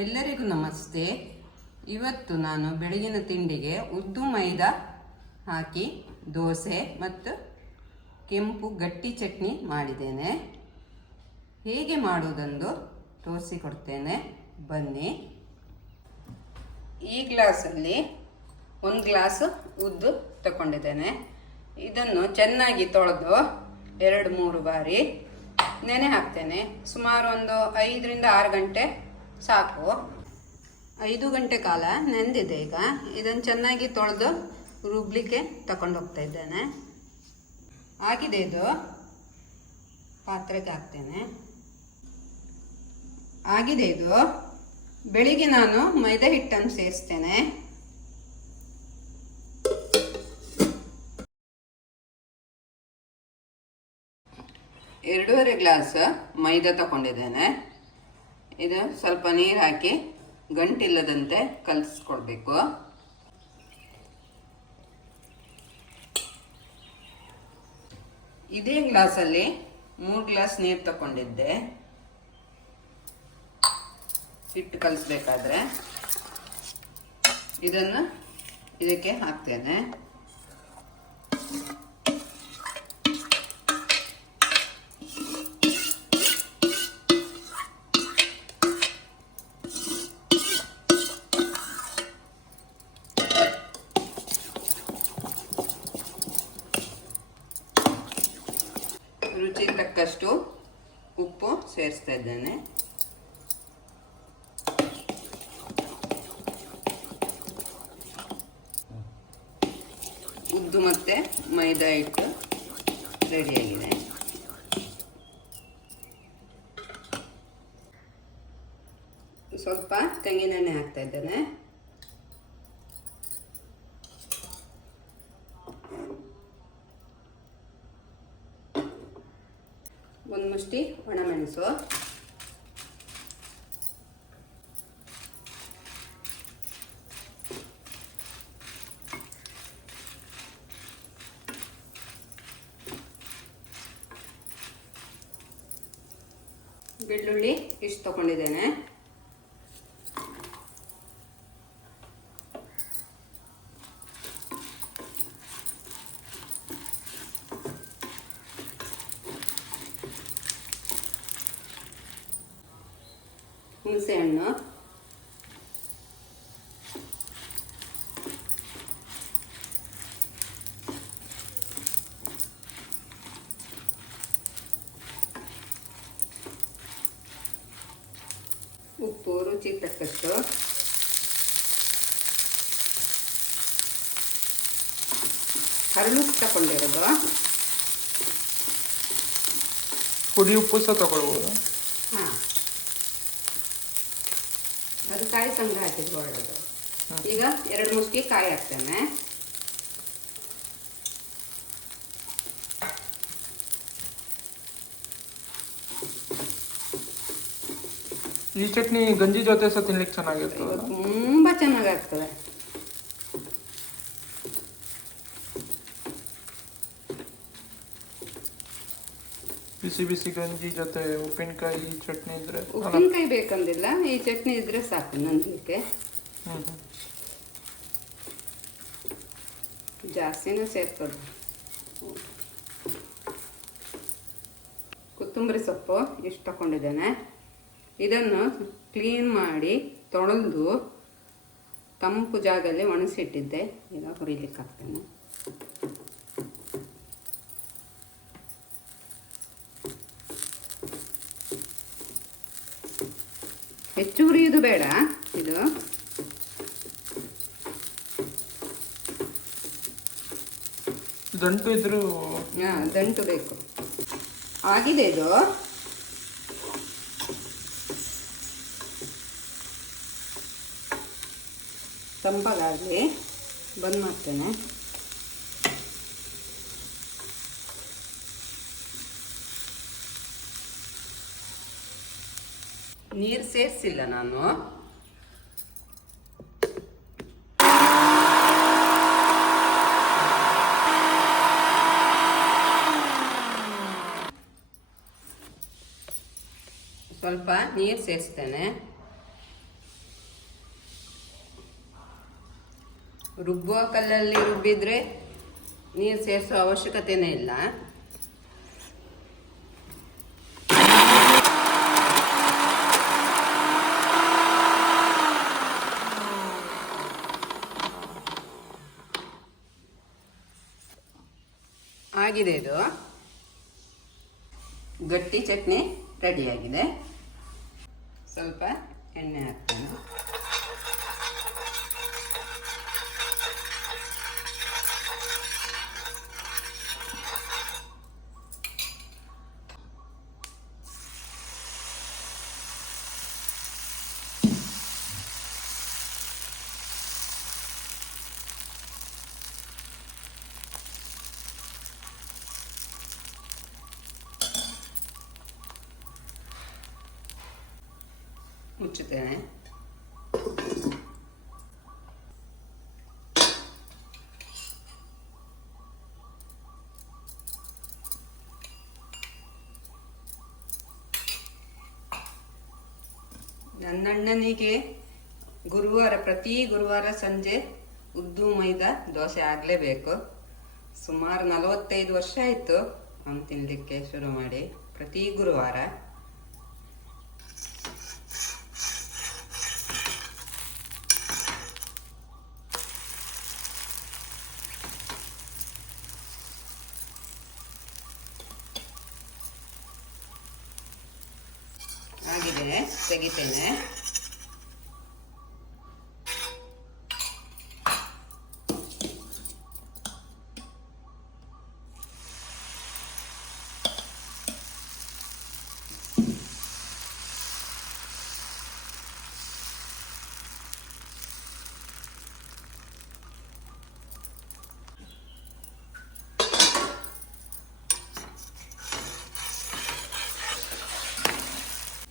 ಎಲ್ಲರಿಗೂ ನಮಸ್ತೆ. ಇವತ್ತು ನಾನು ಬೆಳಗಿನ ತಿಂಡಿಗೆ ಉದ್ದು ಮೈದಾ ಹಾಕಿ ದೋಸೆ ಮತ್ತು ಕೆಂಪು ಗಟ್ಟಿ ಚಟ್ನಿ ಮಾಡಿದ್ದೇನೆ. ಹೇಗೆ ಮಾಡುವುದೆಂದು ತೋರಿಸಿಕೊಡ್ತೇನೆ, ಬನ್ನಿ. ಈ ಗ್ಲಾಸಲ್ಲಿ 1 ಗ್ಲಾಸ್ ಉದ್ದು ತಗೊಂಡಿದ್ದೇನೆ. ಇದನ್ನು ಚೆನ್ನಾಗಿ ತೊಳೆದು 2-3 ಬಾರಿ ನೆನೆ ಹಾಕ್ತೇನೆ. ಸುಮಾರು ಒಂದು 5ರಿಂದ 6 ಗಂಟೆ ಸಾಕು. 5 ಗಂಟೆ ಕಾಲ ನೆಂದಿದೆ. ಈಗ ಇದನ್ನು ಚೆನ್ನಾಗಿ ತೊಳೆದು ರುಬ್ಲಿಕ್ಕೆ ತಗೊಂಡು ಹೋಗ್ತಾ ಇದ್ದೇನೆ. ಆಗಿದೆ, ಇದು ಪಾತ್ರೆಗೆ ಹಾಕ್ತೇನೆ. ಆಗಿದೆ ಇದು. ಬೆಳಿಗ್ಗೆ ನಾನು ಮೈದಾ ಹಿಟ್ಟನ್ನು ಸೇರಿಸ್ತೇನೆ. ಎರಡೂವರೆ ಗ್ಲಾಸ್ ಮೈದಾ ತಗೊಂಡಿದ್ದೇನೆ. ಇದು ಸ್ವಲ್ಪ ನೀರು ಹಾಕಿ ಗಂಟಿಲ್ಲದಂತೆ ಕಲಿಸ್ಕೊಳ್ಬೇಕು. ಇದೇ ಗ್ಲಾಸಲ್ಲಿ 3 ಗ್ಲಾಸ್ ನೀರು ತಗೊಂಡಿದ್ದೆ. ಹಿಟ್ಟು ಕಲಿಸ್ಬೇಕಾದ್ರೆ ಇದನ್ನು ಇದಕ್ಕೆ ಹಾಕ್ತೇನೆ. ರುಚಿಗೆ ತಕ್ಕಷ್ಟು ಉಪ್ಪು ಸೇರಿಸ್ತಾ ಇದ್ದೇನೆ. ಉದ್ದು ಮತ್ತೆ ಮೈದಾ ಹಿಟ್ಟು ರೆಡಿಯಾಗಿದೆ. ಸ್ವಲ್ಪ ತೆಂಗಿನೆಣ್ಣೆ ಹಾಕ್ತಾ ಇದ್ದೇನೆ. ಒಂದು ಮುಷ್ಟಿ ಒಣಮೆಣಸು, ಬೆಳ್ಳುಳ್ಳಿ ಇಷ್ಟು ತಗೊಂಡಿದ್ದೇನೆ. ಹುಣಸೆ ಹಣ್ಣು, ಉಪ್ಪು ರುಚಿಗೆ ತಕ್ಕಷ್ಟು, ಹರಳು ತಗೊಂಡಿರೋದು. ಪುಡಿ ಉಪ್ಪು ಸಹ ತಗೊಳ್ಬೋದು. ಹಾಂ, ಅದು ಕಾಯಿ ಸಂಗ್ರಹ ಹಾಕಿದ್ರು ಒಳ್ಳೆಯದು. ಈಗ 2 ಮುಷ್ಟಿ ಕಾಯಿ ಹಾಕ್ತೇನೆ. ಈ ಚಟ್ನಿ ಗಂಜಿ ಜೊತೆ ಸಹ ತಿನ್ಲಿಕ್ಕೆ ಚೆನ್ನಾಗಿರ್ತದೆ. ತುಂಬ ಚೆನ್ನಾಗಾಗ್ತದೆ. ಬಿಸಿ ಬಿಸಿ ಗಂಜಿ ಜೊತೆ ಉಪ್ಪಿನಕಾಯಿ ಚಟ್ನಿ ಇದ್ರೆ. ಉಪ್ಪಿನಕಾಯಿ ಬೇಕಂದಿಲ್ಲ, ಈ ಚಟ್ನಿ ಇದ್ರೆ ಸಾಕು ನಂದಲಿಕ್ಕೆ. ಜಾಸ್ತಿನೂ ಸೇರ್ಕೊಡು. ಕೊತ್ತಂಬರಿ ಸೊಪ್ಪು ಇಷ್ಟು ತಗೊಂಡಿದ್ದೇನೆ. ಇದನ್ನು ಕ್ಲೀನ್ ಮಾಡಿ ತೊಳೆದು ತಂಪು ಜಾಗದಲ್ಲಿ ಒಣಸಿಟ್ಟಿದ್ದೆ. ಈಗ ಹುರಿಲಿಕ್ಕೆ ಹಾಕ್ತೇನೆ. ಹೆಚ್ಚು ಹುರಿಯುವುದು ಬೇಡ. ಇದು ದಂಟು ಇದ್ರೂ ದಂಟು ಬೇಕು. ಆಗಿದೆ ಇದು. ತಂಪಾಗಲಿ ಬಂದ್ ಮಾಡ್ತೇನೆ. ನೀರು ಸೇರಿಸಿಲ್ಲ ನಾನು. ಸ್ವಲ್ಪ ನೀರು ಸೇರಿಸ್ತೇನೆ. ರುಬ್ಬುವ ಕಲ್ಲಲ್ಲಿ ರುಬ್ಬಿದ್ರೆ ನೀರು ಸೇರಿಸೋ ಅವಶ್ಯಕತೆನೇ ಇಲ್ಲ. ಆಗಿದೆ, ಇದು ಗಟ್ಟಿ ಚಟ್ನಿ ರೆಡಿಯಾಗಿದೆ. ಸ್ವಲ್ಪ ಎಣ್ಣೆ ಹಾಕ್ತೀನಿ. ಮುಚ್ಚುತ್ತೇನೆ. ನನ್ನಣ್ಣನಿಗೆ ಪ್ರತಿ ಗುರುವಾರ ಸಂಜೆ ಉದ್ದು ಮೈದಾ ದೋಸೆ ಆಗಲೇಬೇಕು. ಸುಮಾರು 45 ವರ್ಷ ಆಯಿತು ಅವನು ತಿನ್ನಲಿಕ್ಕೆ ಶುರು ಮಾಡಿ, ಪ್ರತಿ ಗುರುವಾರ. ಆಗಿದೆ, ತೆಗಿತೇನೆ.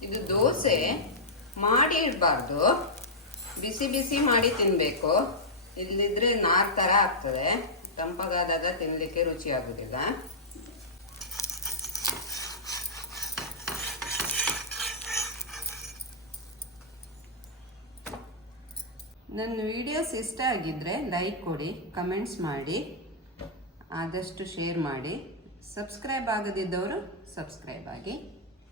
ಇದು ದೋಸೆ ಮಾಡಿ ಇಡಬಾರ್ದು, ಬಿಸಿ ಬಿಸಿ ಮಾಡಿ ತಿನ್ನಬೇಕು. ಇಲ್ಲದಿದ್ರೆ ನಾರ್ ಥರ ಆಗ್ತದೆ, ತಂಪಗಾದಾಗ ತಿನ್ನಲಿಕ್ಕೆ ರುಚಿ ಆಗುದಿಲ್ಲ. ನನ್ನ ವಿಡಿಯೋಸ್ ಇಷ್ಟ ಆಗಿದ್ರೆ ಲೈಕ್ ಕೊಡಿ, ಕಮೆಂಟ್ಸ್ ಮಾಡಿ, ಆದಷ್ಟು ಶೇರ್ ಮಾಡಿ. ಸಬ್ಸ್ಕ್ರೈಬ್ ಆಗದಿದ್ದವರು ಸಬ್ಸ್ಕ್ರೈಬ್ ಆಗಿ.